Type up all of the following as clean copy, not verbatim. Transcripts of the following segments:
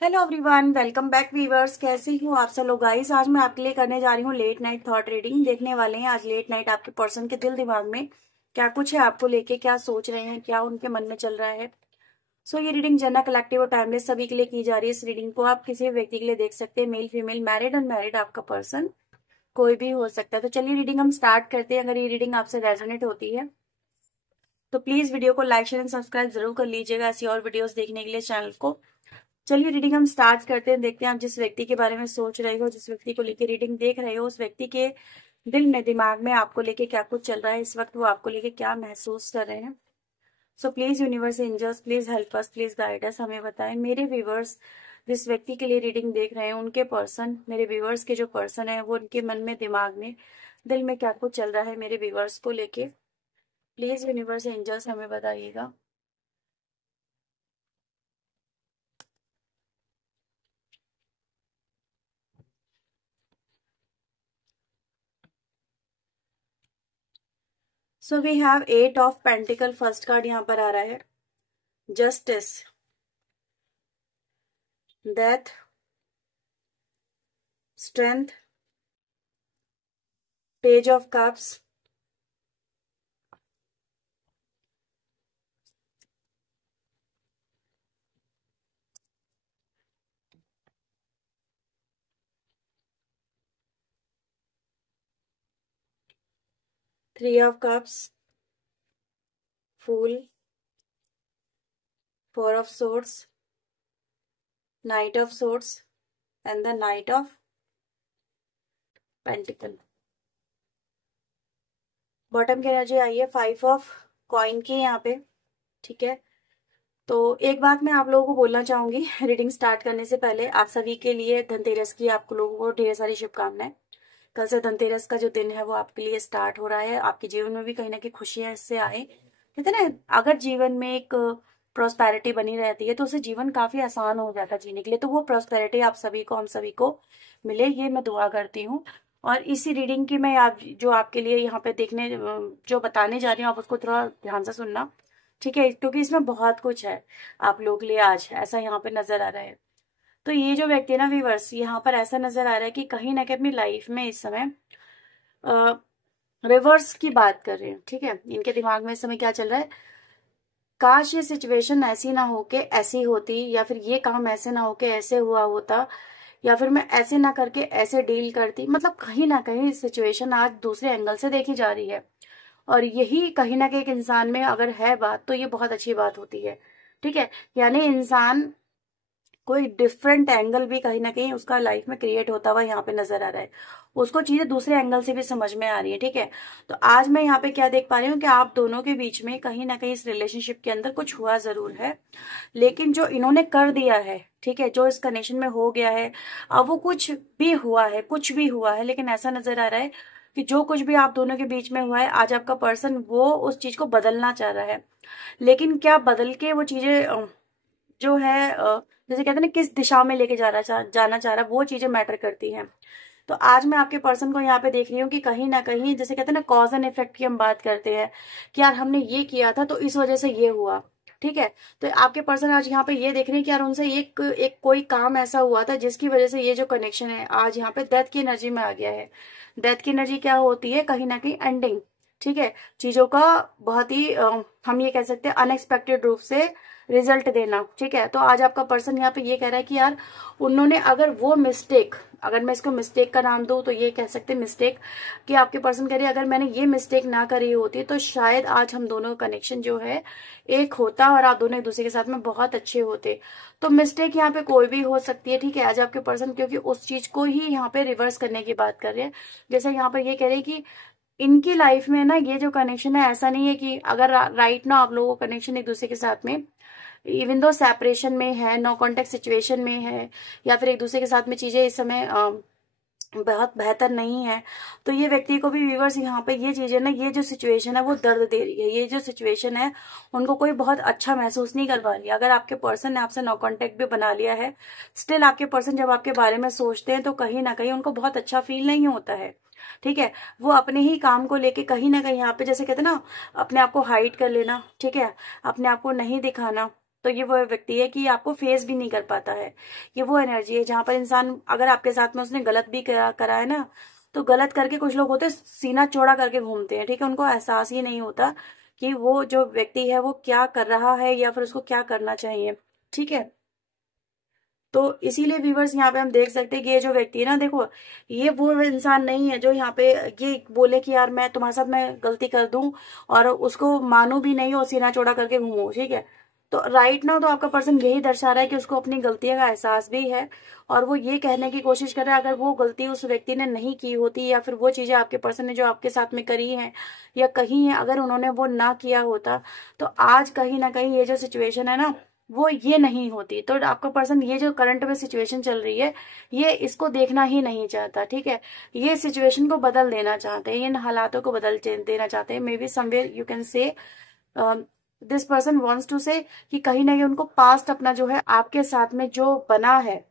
Hello everyone, welcome back viewers. कैसे हो आप सब लोग गाइस। आज मैं आपके लिए करने जा रही हूँ लेट नाइट थॉट रीडिंग। देखने वाले हैं आज लेट नाइट आपके पर्सन के दिल दिमाग में क्या कुछ है, आपको लेके क्या सोच रहे हैं, क्या उनके मन में चल रहा है। ये रीडिंग जनरल, कलेक्टिव और टाइमलेस सभी के लिए की जा रही है। इस रीडिंग को आप किसी भी व्यक्ति के लिए देख सकते हैं, मेल फीमेल, मैरिड अनमैरिड, आपका पर्सन कोई भी हो सकता है। तो चलिए रीडिंग हम स्टार्ट करते हैं। अगर ये रीडिंग आपसे रेजोनेट होती है तो प्लीज वीडियो को लाइक शेयर एंड सब्सक्राइब जरूर कर लीजिएगा ऐसी और वीडियोस देखने के लिए चैनल को। चलिए रीडिंग हम स्टार्ट करते हैं। देखते हैं आप जिस व्यक्ति के बारे में सोच रहे हो, जिस व्यक्ति को लेके रीडिंग देख रहे हो, उस व्यक्ति के दिल में, दिमाग में आपको लेके क्या कुछ चल रहा है इस वक्त, वो आपको लेके क्या महसूस कर रहे हैं। Please universe angels, please help us, please guide us, हमें बताएं। मेरे व्यूवर्स जिस व्यक्ति के लिए रीडिंग देख रहे हैं, उनके पर्सन, मेरे व्यूवर्स के जो पर्सन है, वो उनके मन में, दिमाग में, दिल में क्या कुछ चल रहा है मेरे व्यूवर्स को लेके। प्लीज यूनिवर्स एंजल्स हमें बताइएगा। We have 8 of pentacle, first card यहाँ पर आ रहा है। Justice, death, strength, page of cups, 3 of cups, fool, 4 of swords, knight of swords and the knight of pentacle. Bottom की एनर्जी आई है 5 ऑफ कॉइन की यहाँ पे। ठीक है, तो एक बात मैं आप लोगों को बोलना चाहूंगी रीडिंग स्टार्ट करने से पहले। आप सभी के लिए धनतेरस की आप लोगों को ढेर सारी शुभकामनाएं। कल से धनतेरस का जो दिन है वो आपके लिए स्टार्ट हो रहा है। आपके जीवन में भी कहीं ना कहीं खुशियां इससे आए। कहते हैं ना, अगर जीवन में एक प्रोस्पेरिटी बनी रहती है तो उसे जीवन काफी आसान हो जाता है जीने के लिए। तो वो प्रोस्पेरिटी आप सभी को, हम सभी को मिले, ये मैं दुआ करती हूँ। और इसी रीडिंग की मैं आप जो आपके लिए यहाँ पे देखने, जो बताने जा रही हूँ, आप उसको थोड़ा ध्यान से सुनना। ठीक है, क्योंकि इसमें बहुत कुछ है आप लोग के लिए आज, ऐसा यहाँ पे नजर आ रहा है। तो ये जो व्यक्ति है ना व्यूअर्स, यहाँ पर ऐसा नजर आ रहा है कि कहीं ना कहीं अपनी लाइफ में इस समय रिवर्स की बात कर रहे हैं। ठीक है, इनके दिमाग में इस समय क्या चल रहा है, काश ये सिचुएशन ऐसी ना हो के ऐसी होती, या फिर ये काम ऐसे ना हो के ऐसे हुआ होता, या फिर मैं ऐसे ना करके ऐसे डील करती। मतलब कहीं ना कहीं सिचुएशन आज दूसरे एंगल से देखी जा रही है। और यही कहीं ना कहीं एक इंसान में अगर है बात, तो ये बहुत अच्छी बात होती है। ठीक है, यानी इंसान कोई डिफरेंट एंगल भी कहीं ना कहीं उसका लाइफ में क्रिएट होता हुआ यहाँ पे नजर आ रहा है। उसको चीजें दूसरे एंगल से भी समझ में आ रही है। ठीक है, तो आज मैं यहाँ पे क्या देख पा रही हूँ कि आप दोनों के बीच में कहीं ना कहीं इस रिलेशनशिप के अंदर कुछ हुआ जरूर है, लेकिन जो इन्होंने कर दिया है, ठीक है, जो इस कनेक्शन में हो गया है, अब वो कुछ भी हुआ है, कुछ भी हुआ है, लेकिन ऐसा नजर आ रहा है कि जो कुछ भी आप दोनों के बीच में हुआ है, आज आपका पर्सन वो उस चीज को बदलना चाह रहा है। लेकिन क्या बदल के वो चीजें जो है जैसे कहते हैं ना, किस दिशा में लेके जाना चाह रहा है, वो चीजें मैटर करती हैं। तो आज मैं आपके पर्सन को यहाँ पे देख रही हूँ कि कहीं ना कहीं, जैसे कहते हैं ना, कॉज एंड इफेक्ट की हम बात करते हैं कि यार हमने ये किया था तो इस वजह से ये हुआ। ठीक है, तो आपके पर्सन आज यहाँ पे ये देख रहे हैं कि यार उनसे एक कोई काम ऐसा हुआ था जिसकी वजह से ये जो कनेक्शन है आज यहाँ पे डेथ की एनर्जी में आ गया है। डेथ की एनर्जी क्या होती है, कहीं ना कहीं एंडिंग। ठीक है, चीजों का बहुत ही हम ये कह सकते हैं अनएक्सपेक्टेड रूप से रिजल्ट देना। ठीक है, तो आज आपका पर्सन यहाँ पे ये कह रहा है कि यार उन्होंने अगर वो मिस्टेक, अगर मैं इसको मिस्टेक का नाम दूं तो ये कह सकते हैं मिस्टेक, कि आपके पर्सन कह रहे हैं अगर मैंने ये मिस्टेक ना करी होती तो शायद आज हम दोनों का कनेक्शन जो है एक होता और आप दोनों एक दूसरे के साथ में बहुत अच्छे होते। तो मिस्टेक यहाँ पे कोई भी हो सकती है। ठीक है, आज आपके पर्सन क्योंकि उस चीज को ही यहाँ पे रिवर्स करने की बात कर रहे हैं। जैसे यहाँ पर ये कह रहे हैं कि इनकी लाइफ में ना ये जो कनेक्शन है, ऐसा नहीं है कि अगर राइट ना आप लोगों का कनेक्शन एक दूसरे के साथ में, इवन दो सेपरेशन में है, नो कॉन्टेक्ट सिचुएशन में है, या फिर एक दूसरे के साथ में चीजें इस समय बहुत बेहतर नहीं है, तो ये व्यक्ति को भी व्यूअर्स यहाँ पे ये चीजें ना, ये जो सिचुएशन है वो दर्द दे रही है। ये जो सिचुएशन है उनको कोई बहुत अच्छा महसूस नहीं कर पा रही है। अगर आपके पर्सन ने आपसे नो कॉन्टेक्ट भी बना लिया है, स्टिल आपके पर्सन जब आपके बारे में सोचते हैं तो कहीं ना कहीं उनको बहुत अच्छा फील नहीं होता है। ठीक है, वो अपने ही काम को लेके कहीं ना कहीं यहाँ पे, जैसे कहते हैं ना, अपने आप को हाइड कर लेना। ठीक है, अपने आप को नहीं दिखाना, तो ये वो व्यक्ति है कि आपको फेस भी नहीं कर पाता है। ये वो एनर्जी है जहां पर इंसान, अगर आपके साथ में उसने गलत भी करा है ना, तो गलत करके कुछ लोग होते हैं सीना चौड़ा करके घूमते हैं, ठीक है, उनको एहसास ही नहीं होता कि वो जो व्यक्ति है वो क्या कर रहा है या फिर उसको क्या करना चाहिए, ठीक है। तो इसीलिए व्यूवर्स यहाँ पे हम देख सकते हैं कि ये जो व्यक्ति है ना, देखो ये वो इंसान नहीं है जो यहाँ पे ये बोले कि यार मैं तुम्हारे साथ मैं गलती कर दूं और उसको मानू भी नहीं और सीना चौड़ा करके घूमू, ठीक है। तो राइट ना, तो आपका पर्सन यही दर्शा रहा है कि उसको अपनी गलतियों का एहसास भी है और वो ये कहने की कोशिश कर रहा है अगर वो गलती उस व्यक्ति ने नहीं की होती या फिर वो चीजें आपके पर्सन ने जो आपके साथ में करी हैं या कही है, अगर उन्होंने वो ना किया होता तो आज कहीं ना कहीं ये जो सिचुएशन है ना वो ये नहीं होती। तो आपका पर्सन ये जो करंट में सिचुएशन चल रही है ये इसको देखना ही नहीं चाहता, ठीक है। ये सिचुएशन को बदल देना चाहते हैं, इन हालातों को बदल देना चाहते हैं। Maybe somewhere you can say this person wants to say कि कहीं ना कहीं उनको पास्ट अपना जो है आपके साथ में जो बना है,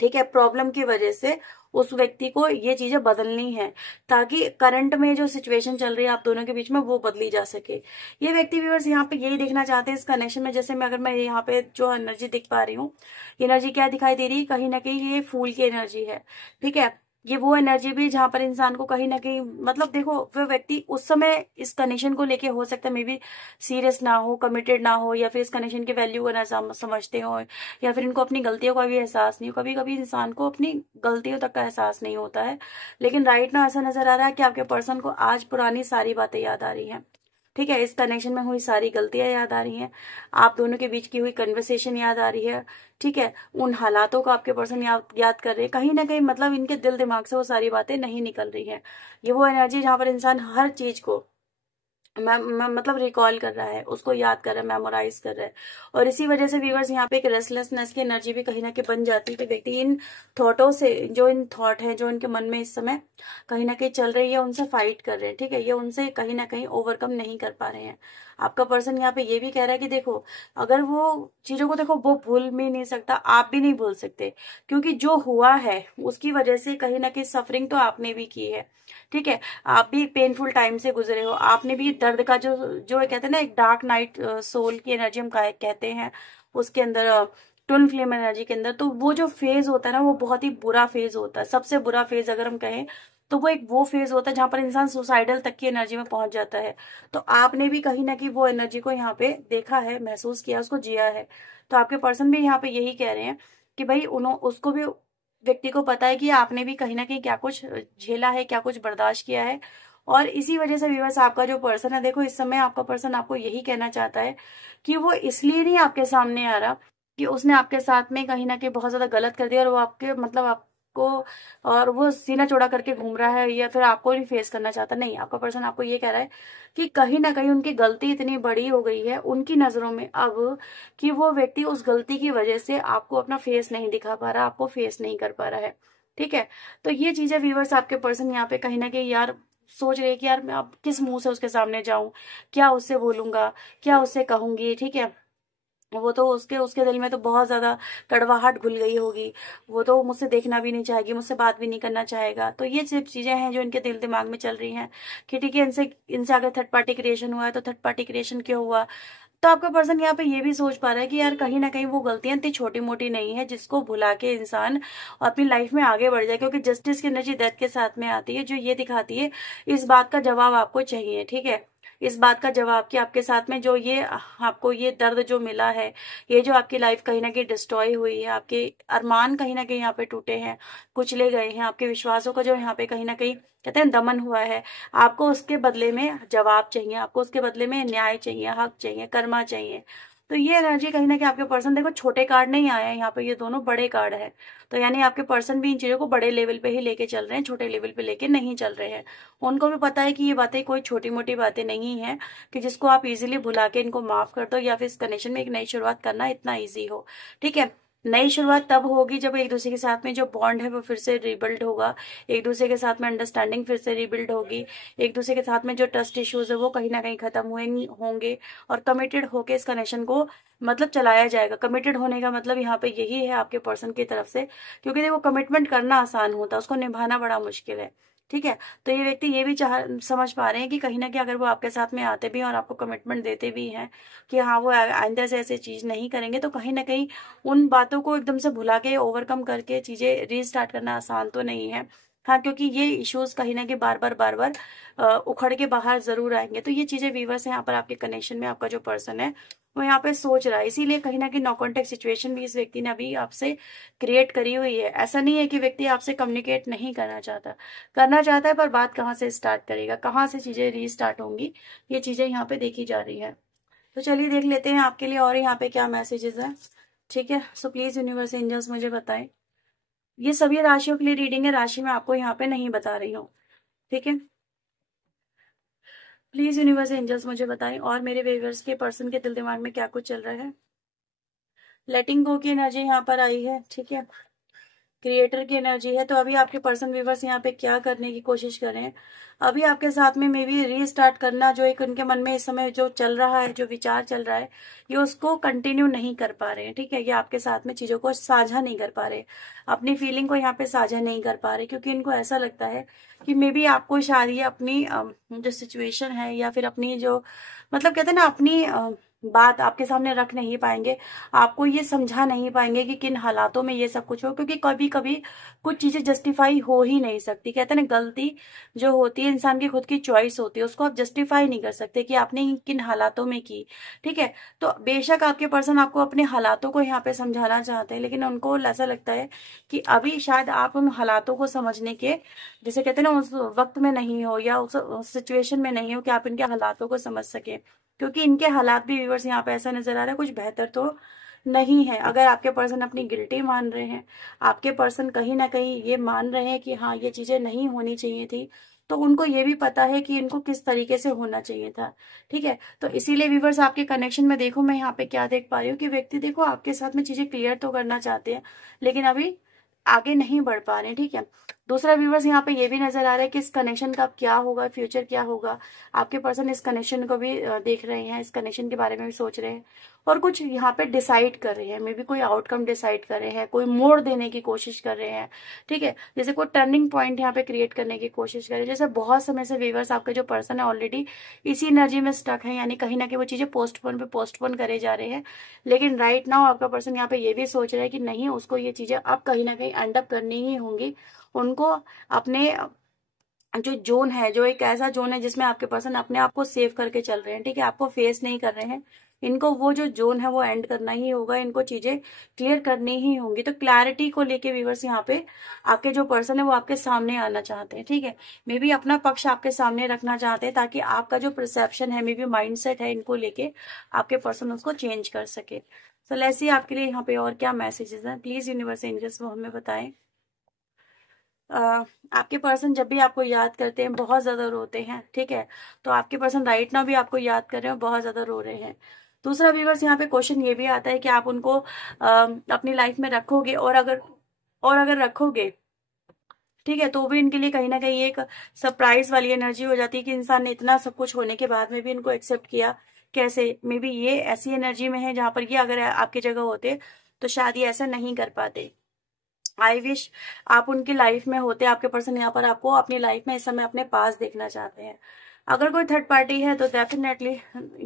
ठीक है, प्रॉब्लम की वजह से उस व्यक्ति को ये चीजें बदलनी है ताकि करंट में जो सिचुएशन चल रही है आप दोनों के बीच में वो बदली जा सके। ये व्यक्ति व्यूअर्स यहाँ पे यही देखना चाहते हैं इस कनेक्शन में। जैसे मैं अगर मैं यहाँ पे जो एनर्जी दिख पा रही हूँ, एनर्जी क्या दिखाई दे रही है, कहीं ना कहीं ये फूल की एनर्जी है, ठीक है। ये वो एनर्जी भी जहां पर इंसान को कहीं ना कहीं मतलब देखो वो व्यक्ति उस समय इस कनेक्शन को लेके हो सकता है मे बी सीरियस ना हो, कमिटेड ना हो, या फिर इस कनेक्शन की वैल्यू को ना समझते हो, या फिर इनको अपनी गलतियों का भी एहसास नहीं हो। कभी कभी इंसान को अपनी गलतियों तक का एहसास नहीं होता है। लेकिन राइट ना ऐसा नजर आ रहा है कि आपके पर्सन को आज पुरानी सारी बातें याद आ रही हैं, ठीक है। इस कनेक्शन में हुई सारी गलतियां याद आ रही हैं, आप दोनों के बीच की हुई कन्वर्सेशन याद आ रही है, ठीक है। उन हालातों को आपके पर्सन याद कर रहे हैं कहीं ना कहीं, मतलब इनके दिल दिमाग से वो सारी बातें नहीं निकल रही हैं। ये वो एनर्जी जहां पर इंसान हर चीज को मतलब रिकॉल कर रहा है, उसको याद कर रहा है, मेमोराइज कर रहा है। और इसी वजह से व्यूअर्स यहाँ पे एक रेस्टलेसनेस की एनर्जी भी कहीं ना कहीं बन जाती है कि व्यक्ति इन थॉटों से, जो इन थॉट है जो इनके मन में इस समय कहीं ना कहीं चल रही है, उनसे फाइट कर रहे हैं, ठीक है। ये उनसे कहीं ना कहीं ओवरकम नहीं कर पा रहे हैं। आपका पर्सन यहाँ पे ये भी कह रहा है कि देखो अगर वो चीजों को देखो वो भूल भी नहीं सकता, आप भी नहीं भूल सकते, क्योंकि जो हुआ है उसकी वजह से कहीं ना कहीं सफरिंग तो आपने भी की है, ठीक है। आप भी पेनफुल टाइम से गुजरे हो, आपने भी दर्द का जो जो कहते हैं ना एक डार्क नाइट सोल की एनर्जी हम कहते हैं उसके अंदर, ट्विन फ्लेम एनर्जी के अंदर, तो वो जो फेज होता है ना वो बहुत ही बुरा फेज होता है। सबसे बुरा फेज अगर हम कहें तो वो एक वो फेज होता है जहां पर इंसान सुसाइडल तक की एनर्जी में पहुंच जाता है। तो आपने भी कहीं ना कहीं वो एनर्जी को यहाँ पे देखा है, महसूस किया, उसको जिया है। तो आपके पर्सन भी यहाँ पे यही कह रहे हैं कि भाई उसको भी, व्यक्ति को पता है कि आपने भी कहीं ना कहीं क्या कुछ झेला है, क्या कुछ बर्दाश्त किया है। और इसी वजह से व्यूअर्स आपका जो पर्सन है, देखो इस समय आपका पर्सन आपको यही कहना चाहता है कि वो इसलिए नहीं आपके सामने आ रहा कि उसने आपके साथ में कहीं ना कहीं बहुत ज्यादा गलत कर दिया और वो आपके मतलब आपको और वो सीना चौड़ा करके घूम रहा है या फिर आपको नहीं फेस करना चाहता। नहीं, आपका पर्सन आपको ये कह रहा है कि कहीं ना कहीं उनकी गलती इतनी बड़ी हो गई है उनकी नजरों में अब कि वो व्यक्ति उस गलती की वजह से आपको अपना फेस नहीं दिखा पा रहा, आपको फेस नहीं कर पा रहा है, ठीक है। तो ये चीजें व्यूवर्स आपके पर्सन यहाँ पे कहीं ना कहीं यार सोच रहे हैं कि यार मैं अब किस मुंह से उसके सामने जाऊं, क्या उससे बोलूंगा, क्या उससे कहूंगी, ठीक है। वो तो उसके उसके दिल में तो बहुत ज्यादा कड़वाहट घुल गई होगी, वो तो मुझसे देखना भी नहीं चाहेगी, मुझसे बात भी नहीं करना चाहेगा। तो ये सिर्फ चीजें हैं जो इनके दिल दिमाग में चल रही हैं कि ठीक है इनसे इनसे अगर थर्ड पार्टी क्रिएशन हुआ है तो थर्ड पार्टी क्रिएशन क्यों हुआ। तो आपका पर्सन यहाँ पे ये भी सोच पा रहा है कि यार कहीं ना कहीं वो गलतियां इतनी छोटी मोटी नहीं है जिसको भुला के इंसान अपनी लाइफ में आगे बढ़ जाए, क्योंकि जस्टिस की एनर्जी डेथ के साथ में आती है जो ये दिखाती है इस बात का जवाब आपको चाहिए, ठीक है। इस बात का जवाब कि आपके साथ में जो ये आपको ये दर्द जो मिला है, ये जो आपकी लाइफ कहीं ना कहीं डिस्ट्रॉय हुई है, आपके अरमान कहीं ना कहीं यहाँ पे टूटे हैं, कुचले गए हैं, आपके विश्वासों का जो यहाँ पे कहीं ना कहीं कहते हैं दमन हुआ है, आपको उसके बदले में जवाब चाहिए, आपको उसके बदले में न्याय चाहिए, हक चाहिए, कर्मा चाहिए। तो ये एनर्जी कहीं ना कहीं आपके पर्सन, देखो छोटे कार्ड नहीं आए हैं यहाँ पे, ये दोनों बड़े कार्ड है। तो यानी आपके पर्सन भी इन चीजों को बड़े लेवल पे ही लेके चल रहे हैं, छोटे लेवल पे लेके नहीं चल रहे हैं। उनको भी पता है कि ये बातें कोई छोटी मोटी बातें नहीं है कि जिसको आप इजीली भुला के इनको माफ कर दो या फिर इस कनेक्शन में एक नई शुरुआत करना इतना ईजी हो, ठीक है। नई शुरुआत तब होगी जब एक दूसरे के साथ में जो बॉन्ड है वो फिर से रिबिल्ड होगा, एक दूसरे के साथ में अंडरस्टैंडिंग फिर से रिबिल्ड होगी, एक दूसरे के साथ में जो ट्रस्ट इश्यूज है वो कहीं ना कहीं खत्म होंगे और कमिटेड होके इस कनेक्शन को मतलब चलाया जाएगा। कमिटेड होने का मतलब यहाँ पे यही है आपके पर्सन की तरफ से, क्योंकि देखो कमिटमेंट करना आसान होता है, उसको निभाना बड़ा मुश्किल है, ठीक है। तो ये व्यक्ति ये भी समझ पा रहे हैं कि कहीं ना कहीं अगर वो आपके साथ में आते भी हैं और आपको कमिटमेंट देते भी हैं कि हाँ वो आइंदा से ऐसे चीज नहीं करेंगे, तो कहीं ना कहीं उन बातों को एकदम से भुला के ओवरकम करके चीजें रीस्टार्ट करना आसान तो नहीं है। हाँ, क्योंकि ये इश्यूज कहीं ना कहीं बार बार उखड़ के बाहर जरूर आएंगे। तो ये चीजें व्यूअर्स यहाँ पर आपके कनेक्शन में आपका जो पर्सन है वो यहाँ पे सोच रहा है, इसीलिए कहीं ना कहीं नो कॉन्टेक्ट सिचुएशन भी इस व्यक्ति ने अभी आपसे क्रिएट करी हुई है। ऐसा नहीं है कि व्यक्ति आपसे कम्युनिकेट नहीं करना चाहता, करना चाहता है, पर बात कहाँ से स्टार्ट करेगा, कहाँ से चीजें रीस्टार्ट होंगी, ये चीजें यहाँ पे देखी जा रही है। तो चलिए देख लेते हैं आपके लिए और यहाँ पे क्या मैसेजेस है। ठीक है, सो प्लीज यूनिवर्स एंजल्स मुझे बताएं। ये सभी राशियों के लिए रीडिंग है, राशि मैं आपको यहाँ पे नहीं बता रही हूँ। ठीक है, प्लीज यूनिवर्स एंजल्स मुझे बताएं और मेरे व्यूअर्स के पर्सन के दिल दिमाग में क्या कुछ चल रहा है। लेटिंग गो की एनर्जी यहाँ पर आई है। ठीक है, क्रिएटर की एनर्जी है। तो अभी आपके पर्सन व्यूवर्स यहाँ पे क्या करने की कोशिश कर रहे हैं, अभी आपके साथ में मे बी रीस्टार्ट करना जो एक उनके मन में इस समय जो चल रहा है, जो विचार चल रहा है, ये उसको कंटिन्यू नहीं कर पा रहे हैं। ठीक है, ये आपके साथ में चीजों को साझा नहीं कर पा रहे, अपनी फीलिंग को यहाँ पे साझा नहीं कर पा रहे, क्योंकि इनको ऐसा लगता है कि मे बी आपको शायद ये अपनी जो सिचुएशन है या फिर अपनी जो मतलब कहते हैं ना अपनी बात आपके सामने रख नहीं पाएंगे, आपको ये समझा नहीं पाएंगे कि किन हालातों में ये सब कुछ हो, क्योंकि कभी कभी कुछ चीजें जस्टिफाई हो ही नहीं सकती। कहते हैं ना गलती जो होती है इंसान की खुद की चॉइस होती है, उसको आप जस्टिफाई नहीं कर सकते कि आपने किन हालातों में की। ठीक है, तो बेशक आपके पर्सन आपको अपने हालातों को यहाँ पे समझाना चाहते हैं, लेकिन उनको ऐसा लगता है कि अभी शायद आप उन हालातों को समझने के जैसे कहते हैं ना उस वक्त में नहीं हो या उस सिचुएशन में नहीं हो कि आप इनके हालातों को समझ सके, क्योंकि इनके हालात भी व्यूअर्स यहाँ पे ऐसा नजर आ रहा है कुछ बेहतर तो नहीं है। अगर आपके पर्सन अपनी गिल्टी मान रहे हैं, आपके पर्सन कहीं ना कहीं ये मान रहे हैं कि हाँ ये चीजें नहीं होनी चाहिए थी, तो उनको ये भी पता है कि इनको किस तरीके से होना चाहिए था। ठीक है, तो इसीलिए व्यूअर्स आपके कनेक्शन में देखो मैं यहाँ पे क्या देख पा रही हूँ कि व्यक्ति देखो आपके साथ में चीजें क्लियर तो करना चाहते हैं, लेकिन अभी आगे नहीं बढ़ पा रहे हैं। ठीक है, दूसरा व्यूवर्स यहाँ पे ये भी नजर आ रहा है कि इस कनेक्शन का क्या होगा, फ्यूचर क्या होगा। आपके पर्सन इस कनेक्शन को भी देख रहे हैं, इस कनेक्शन के बारे में भी सोच रहे हैं और कुछ यहाँ पे डिसाइड कर रहे हैं, मे बी कोई आउटकम डिसाइड कर रहे हैं, कोई मोड़ देने की कोशिश कर रहे हैं। ठीक है, जैसे कोई टर्निंग पॉइंट यहाँ पे क्रिएट करने की कोशिश कर रहे हैं। जैसे बहुत समय से व्यूवर्स आपके जो पर्सन है ऑलरेडी इसी एनर्जी में स्टक है, यानी कहीं ना कहीं वो चीजें पोस्टपोन करे जा रहे हैं, लेकिन राइट नाउ आपका पर्सन यहाँ पे ये भी सोच रहा है कि नहीं उसको ये चीजें अब कहीं ना कहीं एंड अप करनी ही होंगी। उनको अपने जो जोन है, जो एक ऐसा जोन है जिसमें आपके पर्सन अपने आप को सेव करके चल रहे हैं, ठीक है, आपको फेस नहीं कर रहे हैं, इनको वो जो जोन है वो एंड करना ही होगा, इनको चीजें क्लियर करनी ही होंगी। तो क्लैरिटी को लेके व्यूअर्स यहाँ पे आपके जो पर्सन है वो आपके सामने आना चाहते हैं। ठीक है, मे बी अपना पक्ष आपके सामने रखना चाहते हैं ताकि आपका जो परसेप्शन है, मे बी माइंडसेट है, इनको लेके आपके पर्सन उसको चेंज कर सके। सो लेट्स सी आपके लिए यहाँ पे और क्या मैसेजेस हैं, प्लीज यूनिवर्स एंजल्स वो हमें बताएं। आपके पर्सन जब भी आपको याद करते हैं बहुत ज्यादा रोते हैं। ठीक है, तो आपके पर्सन राइट नाउ भी आपको याद कर रहे हैं, बहुत ज्यादा रो रहे हैं। दूसरा व्यूअर्स यहाँ पे क्वेश्चन ये भी आता है कि आप उनको अपनी लाइफ में रखोगे और अगर रखोगे, ठीक है, तो भी इनके लिए कहीं ना कहीं एक सरप्राइज वाली एनर्जी हो जाती है कि इंसान ने इतना सब कुछ होने के बाद में भी इनको एक्सेप्ट किया कैसे। मे बी ये ऐसी एनर्जी में है जहां पर ये अगर आपकी जगह होते तो शायद ये ऐसा नहीं कर पाते। आई विश आप उनकी लाइफ में होते। आपके पर्सन यहाँ पर आपको अपनी लाइफ में इस समय अपने पास देखना चाहते हैं। अगर कोई थर्ड पार्टी है तो डेफिनेटली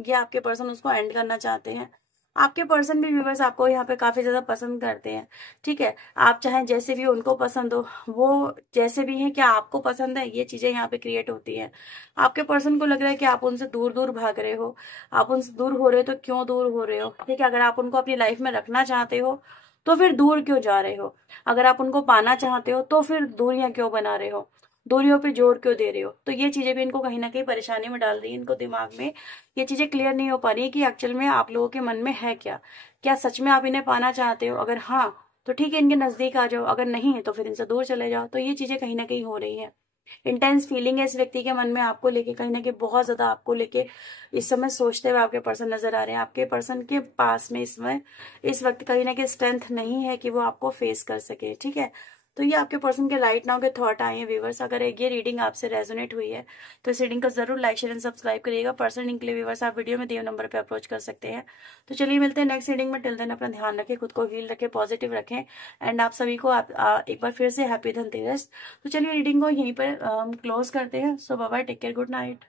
ये आपके पर्सन उसको एंड करना चाहते हैं। आपके पर्सन भी व्यूअर्स आपको यहाँ पे काफी ज्यादा पसंद करते हैं। ठीक है, आप चाहे जैसे भी उनको पसंद हो, वो जैसे भी हैं, क्या आपको पसंद है, ये चीजें यहाँ पे क्रिएट होती है। आपके पर्सन को लग रहा है कि आप उनसे दूर दूर भाग रहे हो, आप उनसे दूर हो रहे हो तो क्यों दूर हो रहे हो। ठीक है, अगर आप उनको अपनी लाइफ में रखना चाहते हो तो फिर दूर क्यों जा रहे हो, अगर आप उनको पाना चाहते हो तो फिर दूरियां क्यों बना रहे हो, दूरियों पे जोर क्यों दे रहे हो। तो ये चीजें भी इनको कहीं ना कहीं परेशानी में डाल रही है। इनको दिमाग में ये चीजें क्लियर नहीं हो पा रही है कि एक्चुअल में आप लोगों के मन में है क्या, क्या सच में आप इन्हें पाना चाहते हो। अगर हाँ तो ठीक है, इनके नजदीक आ जाओ, अगर नहीं है तो फिर इनसे दूर चले जाओ। तो ये चीजें कहीं ना कहीं हो रही है। इंटेंस फीलिंग है इस व्यक्ति के मन में आपको लेके, कहीं ना कहीं बहुत ज्यादा आपको लेके इस समय सोचते हुए आपके पर्सन नजर आ रहे हैं। आपके पर्सन के पास में इस वक्त कहीं ना कहीं स्ट्रेंथ नहीं है कि वो आपको फेस कर सके। ठीक है, तो ये आपके पर्सन के लाइट नाउ के थॉट आए हैं व्यूवर्स। अगर ये रीडिंग आपसे रेजोनेट हुई है तो इस रीडिंग को जरूर लाइक शेयर एंड सब्सक्राइब करिएगा। पर्सनल रीडिंग के लिए व्यूवर्स आप वीडियो में दिए नंबर पर अप्रोच कर सकते हैं। तो चलिए मिलते हैं नेक्स्ट रीडिंग में। टिल देन अपना ध्यान रखें, खुद को हील रखें, पॉजिटिव रखें एंड आप सभी को एक बार फिर से हैप्पी धनतेरस। तो चलिए रीडिंग को यहीं पर क्लोज करते हैं। So bye bye, take care, good night.